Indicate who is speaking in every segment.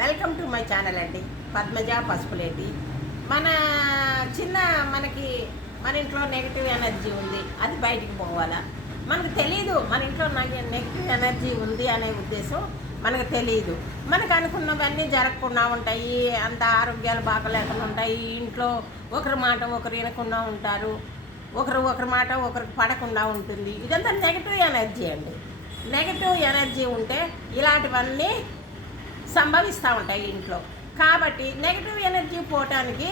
Speaker 1: Welcome to my channel అండి. పద్మజ పసుపులేటి. మన చిన్న మనకి మన ఇంట్లో నెగిటివ్ ఎనర్జీ ఉంది అది బయటికి పోవాలా? మనకు తెలియదు మన ఇంట్లో నెగిటివ్ ఎనర్జీ ఉంది అనే ఉద్దేశం మనకు తెలియదు మనకు అనుకున్నవన్నీ జరగకుండా ఉంటాయి అంత ఆరోగ్యాలు బాగలేకుండా ఉంటాయి. ఇంట్లో ఒకరి మాట ఒకరు వినకుండా ఉంటారు ఒకరు ఒకరి మాట ఒకరికి పడకుండా ఉంటుంది. ఇదంతా నెగిటివ్ ఎనర్జీ అండి. నెగటివ్ ఎనర్జీ ఉంటే ఇలాంటివన్నీ సంభవిస్తూ ఉంటాయి ఇంట్లో. కాబట్టి నెగిటివ్ ఎనర్జీ పోవటానికి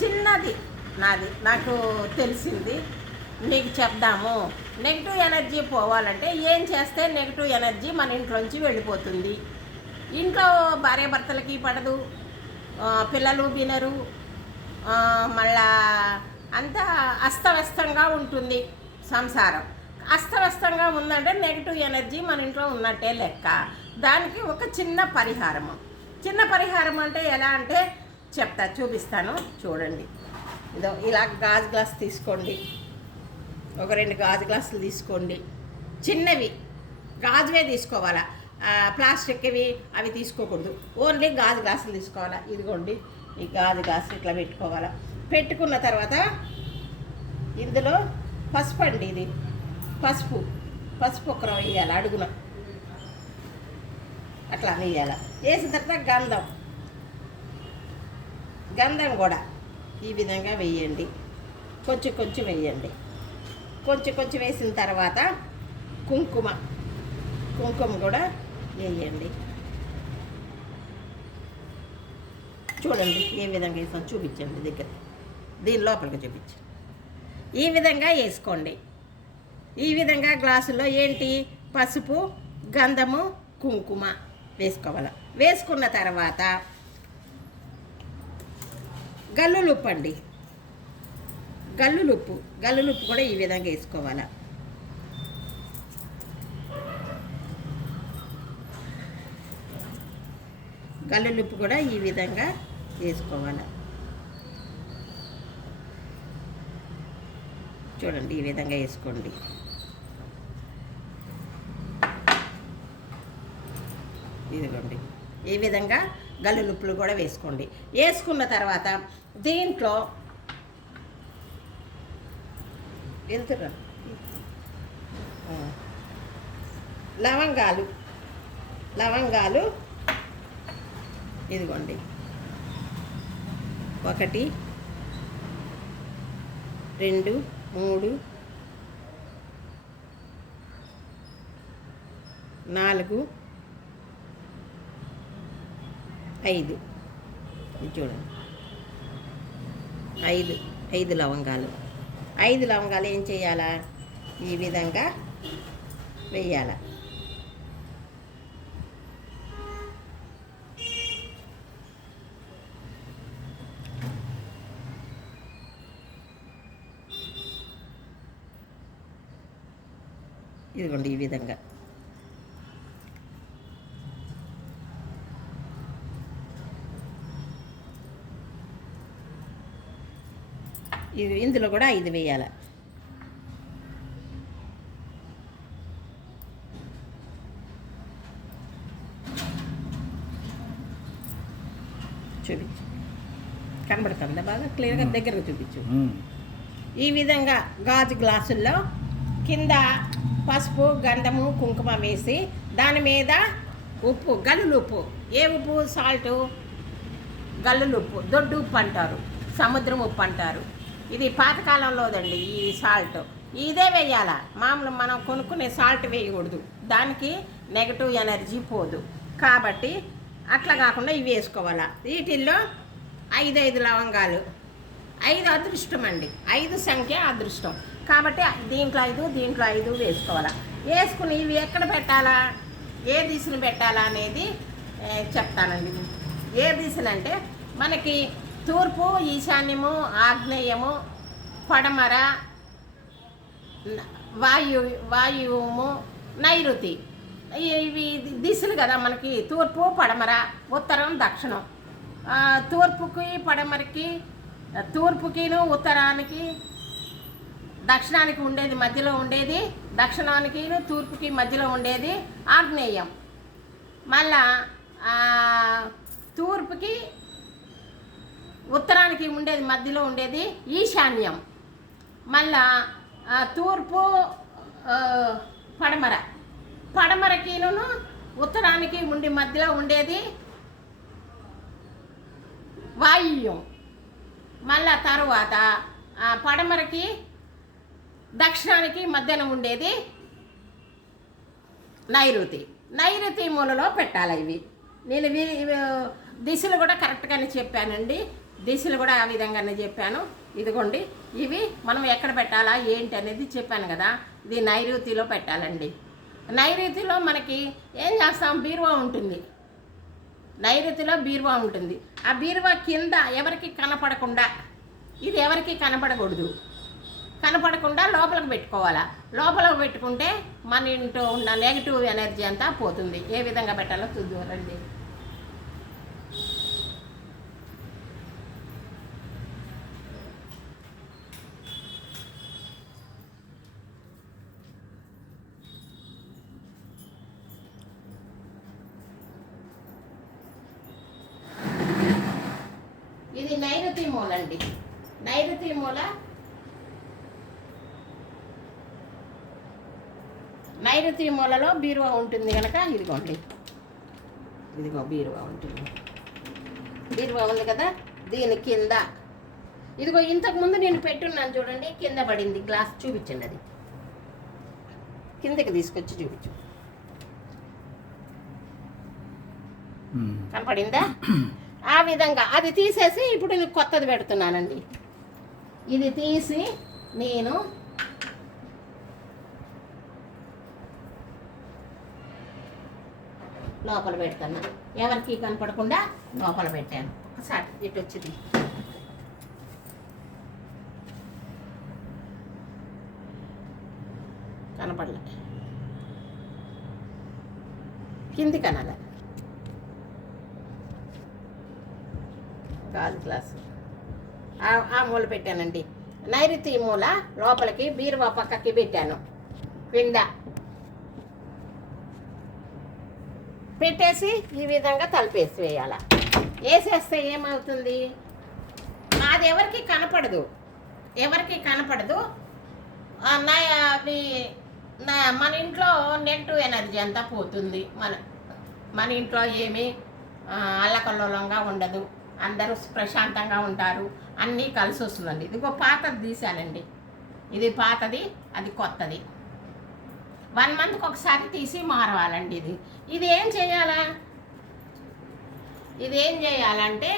Speaker 1: చిన్నది నాది. నాకు తెలిసింది. మీకు చెప్దాము. నెగిటివ్ ఎనర్జీ పోవాలంటే ఏం చేస్తే నెగిటివ్ ఎనర్జీ మన ఇంట్లోంచి వెళ్ళిపోతుంది? ఇంట్లో భార్య భర్తలకి పడదు పిల్లలు వినరు. మళ్ళా అంతా అస్తవ్యస్తంగా ఉంటుంది సంసారం. అస్తవ్యస్తంగా ఉందంటే నెగిటివ్ ఎనర్జీ మన ఇంట్లో ఉన్నట్టే లెక్క. దానికి ఒక చిన్న పరిహారము. చిన్న పరిహారం అంటే ఎలా అంటే చెప్తా చూపిస్తాను చూడండి. ఇదో ఇలా గాజు గ్లాస్ తీసుకోండి. ఒక రెండు గాజు గ్లాసులు తీసుకోండి. చిన్నవి. గాజువే తీసుకోవాలా? ప్లాస్టిక్వి అవి తీసుకోకూడదు. ఓన్లీ గాజు గ్లాసులు తీసుకోవాలా? ఇదిగోండి ఈ గాజు గ్లాసు ఇట్లా పెట్టుకోవాలా? పెట్టుకున్న తర్వాత ఇందులో పసుపు అండి ఇది. పసుపు. పసుపు ఒక వేయాలి అడుగున. అట్లా వేయాలి. వేసిన తర్వాత గంధం. గంధం కూడా ఈ విధంగా వేయండి. కొంచెం కొంచెం వేయండి. కొంచెం కొంచెం వేసిన తర్వాత కుంకుమ. కుంకుమ కూడా వేయండి. చూడండి ఏ విధంగా వేసాను చూపించండి దగ్గర. దీని లోపలికి చూపించండి. ఈ విధంగా వేసుకోండి. ఈ విధంగా గ్లాసులో ఏంటి? పసుపు గంధము కుంకుమ వేసుకోవాలి. వేసుకున్న తర్వాత గల్లులుప్పు అండి గల్లులుప్పు గల్లులుప్పు కూడా ఈ విధంగా వేసుకోవాలి. గల్లులుప్పు కూడా ఈ విధంగా వేసుకోవాలి. చూడండి ఈ విధంగా వేసుకోండి. ఇదిగోండి. ఈ విధంగా గల్లులుప్పులు కూడా వేసుకోండి. వేసుకున్న తర్వాత దీంట్లో వెళ్తురా లవంగాలు లవంగాలు ఇదిగోండి. ఒకటి రెండు మూడు నాలుగు ఐదు. చూడండి. ఐదు ఐదు లవంగాలు. ఐదు లవంగాలు ఏం చేయాలా? ఈ విధంగా వేయాల. ఇదిగోండి ఈ విధంగా. ఇది ఇందులో కూడా ఐదు వేయాలి. చూపించు కనబడుతుందా బాగా? క్లియర్గా దగ్గరకు చూపించు. ఈ విధంగా గాజు గ్లాసుల్లో కింద పసుపు గంధము కుంకుమ వేసి దాని మీద ఉప్పు గల్లులు ఉప్పు ఏ ఉప్పు? సాల్ట్. గల్లులు ఉప్పు దొడ్డు ఉప్పు అంటారు. సముద్రం ఉప్పు అంటారు. ఇది పాతకాలంలోదండి ఈ సాల్ట్. ఇదే వేయాల. మామూలు మనం కొనుక్కునే సాల్ట్ వేయకూడదు. దానికి నెగటివ్ ఎనర్జీ పోదు. కాబట్టి అట్లా కాకుండా ఇవి వేసుకోవాలా. వీటిల్లో ఐదు ఐదు లవంగాలు. ఐదు అదృష్టం అండి ఐదు సంఖ్య అదృష్టం. కాబట్టి దీంట్లో ఐదు దీంట్లో ఐదు వేసుకోవాలా. వేసుకుని ఇవి ఎక్కడ పెట్టాలా? ఏ దిశను పెట్టాలా అనేది చెప్తానండి. ఏ దిశలు అంటే మనకి తూర్పు ఈశాన్యము ఆగ్నేయము పడమర వాయు వాయువు నైరుతి. ఇవి దిశలు కదా మనకి తూర్పు పడమర ఉత్తరం దక్షిణం. తూర్పుకి పడమరకి తూర్పుకిను ఉత్తరానికి దక్షిణానికి ఉండేది మధ్యలో ఉండేది దక్షిణానికి తూర్పుకి మధ్యలో ఉండేది ఆగ్నేయం. మళ్ళా తూర్పుకి ఉత్తరానికి ఉండేది మధ్యలో ఉండేది ఈశాన్యం. మళ్ళా తూర్పు పడమర. పడమరకిను ఉత్తరానికి ఉండి మధ్యలో ఉండేది వాయువ్యం మళ్ళా తరువాత పడమరకి దక్షిణానికి మధ్యన ఉండేది నైరుతి. నైరుతి మూలలో పెట్టాలి ఇవి నేను దిశలు కూడా కరెక్ట్గానే చెప్పానండి. దిశలు కూడా ఆ విధంగానే చెప్పాను. ఇదిగోండి ఇవి మనం ఎక్కడ పెట్టాలా ఏంటి అనేది చెప్పాను కదా ఇది నైరుతిలో పెట్టాలండి. నైరుతిలో మనకి ఏం చేస్తాం? బీరువా ఉంటుంది. నైరుతిలో బీరువా ఉంటుంది. ఆ బీరువా కింద ఎవరికి కనపడకుండా ఇది ఎవరికి కనపడకూడదు. కనపడకుండా లోపలికి పెట్టుకోవాలా. లోపలికి పెట్టుకుంటే మన ఇంట్లో ఉన్న నెగిటివ్ ఎనర్జీ అంతా పోతుంది. ఏ విధంగా పెట్టాలో చూద్దాం రండి ఇది నైరుతి మూల అండి నైరుతి మూల నైరుతి మూలలో బీరువా ఉంటుంది కనుక ఇదిగోండి. ఇదిగో బీరువా ఉంటుంది. బీరువా ఉంది కదా దీని కింద. ఇదిగో ఇంతకు ముందు నేను పెట్టున్నాను చూడండి కింద పడింది గ్లాస్ చూపించండి అది. కిందకి తీసుకొచ్చి చూపించు. కనపడిందా? ఆ విధంగా. అది తీసేసి ఇప్పుడు నేను కొత్తది పెడుతున్నానండి. ఇది తీసి నేను లోపల పెడుతున్నా. ఎవరికి కనపడకుండా లోపల పెట్టాను. ఒకసారి ఇటు వచ్చింది. కనపడలే. కింది కనాల. గాజు గ్లాసు ఆ- మూల పెట్టానండి. నైరుతి మూల లోపలికి బీరువా పక్కకి పెట్టాను. క్రింద పెట్టేసి ఈ విధంగా తలుపేసి వేయాల. వేసేస్తే ఏమవుతుంది? అది ఎవరికి కనపడదు. ఎవరికి కనపడదు. నా అవి నా మన ఇంట్లో నెగిటివ్ ఎనర్జీ అంతా పోతుంది. మన మన ఇంట్లో ఏమీ అల్లకల్లోలంగా ఉండదు. అందరూ ప్రశాంతంగా ఉంటారు అన్నీ కలిసి వస్తుందండి. ఇదిగో పాతది తీశానండి. ఇది పాతది అది కొత్తది. వన్ మంత్కి ఒకసారి తీసి మారవాలండి ఇది. ఇది ఏం చేయాలా? ఇది ఏం చేయాలంటే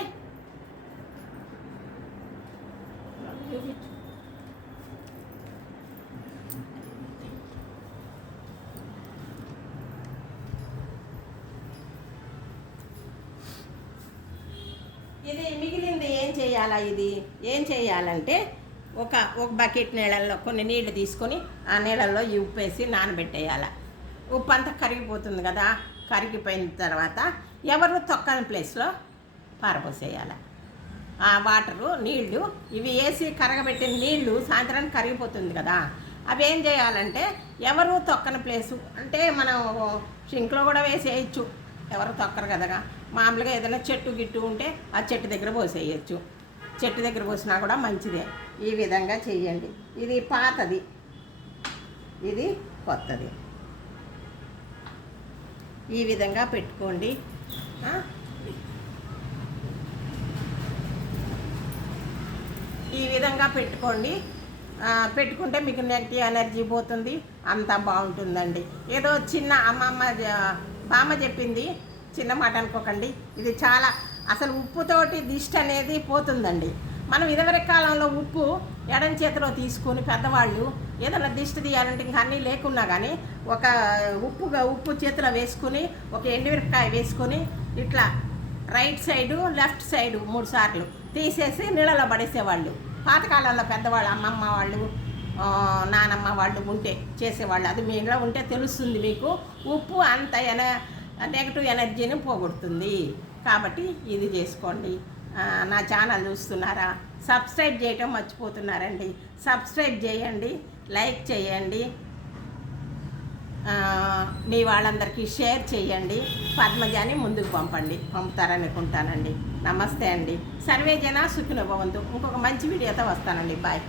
Speaker 1: ఇది మిగిలింది ఏం చేయాలా ఇది? ఏం చేయాలంటే ఒక ఒక బకెట్ నీళ్ళల్లో కొన్ని నీళ్ళు తీసుకొని ఆ నీళ్ళల్లో ఈ ఉప్పు వేసి నానబెట్టేయాల. ఉప్పు అంతా కరిగిపోతుంది కదా కరిగిపోయిన తర్వాత ఎవరు తొక్కని ప్లేస్లో పారపోసేయాలి ఆ వాటరు నీళ్ళు ఇవి వేసి కరగబెట్టిన నీళ్ళు సాయంత్రానికి కరిగిపోతుంది కదా. అవి ఏం చేయాలంటే ఎవరు తొక్కని ప్లేసు అంటే మనం షింక్లో కూడా వేసేయచ్చు. ఎవరు తొక్కరు కదా మామూలుగా ఏదైనా చెట్టు గిట్టు ఉంటే ఆ చెట్టు దగ్గర పోసేయచ్చు. చెట్టు దగ్గర పోసినా కూడా మంచిదే. ఈ విధంగా చేయండి ఇది పాతది. ఇది కొత్తది. ఈ విధంగా పెట్టుకోండి. ఈ విధంగా పెట్టుకోండి. పెట్టుకుంటే మీకు నెగిటివ్ ఎనర్జీ పోతుంది. అంతా బాగుంటుందండి. ఏదో చిన్న అమ్మమ్మ బామ్మ చెప్పింది. చిన్న మాట అనుకోకండి. ఇది చాలా అసలు ఉప్పుతోటి దిష్టి అనేది పోతుందండి. మనం ఇదివరకు కాలంలో ఉప్పు ఎడం చేతిలో తీసుకొని పెద్దవాళ్ళు ఏదైనా దిష్టి తీయాలంటే ఇంకా అన్నీ లేకున్నా కానీ ఒక ఉప్పుగా ఉప్పు చేతిలో వేసుకుని ఒక ఎండుమిరపకాయ వేసుకొని ఇట్లా రైట్ సైడు లెఫ్ట్ సైడు మూడు సార్లు తీసేసి నీళ్ళలో పడేసేవాళ్ళు. పాతకాలంలో పెద్దవాళ్ళు అమ్మమ్మ వాళ్ళు నానమ్మ వాళ్ళు ఉంటే చేసేవాళ్ళు. అది మీ ఇంట్లో ఉంటే తెలుస్తుంది మీకు. ఉప్పు అంత ఎన నెగటివ్ ఎనర్జీని పోగొడుతుంది. కాబట్టి ఇది చేసుకోండి. నా ఛానల్ చూస్తున్నారా? సబ్స్క్రైబ్ చేయటం మర్చిపోతున్నారండి. సబ్స్క్రైబ్ చేయండి లైక్ చేయండి. మీ వాళ్ళందరికీ షేర్ చేయండి. పద్మజాని ముందుకు పంపండి. పంపుతారనుకుంటానండి. నమస్తే అండి. సర్వే జన సుఖిన భవంతు. ఇంకొక మంచి వీడియోతో వస్తానండి. బాయ్.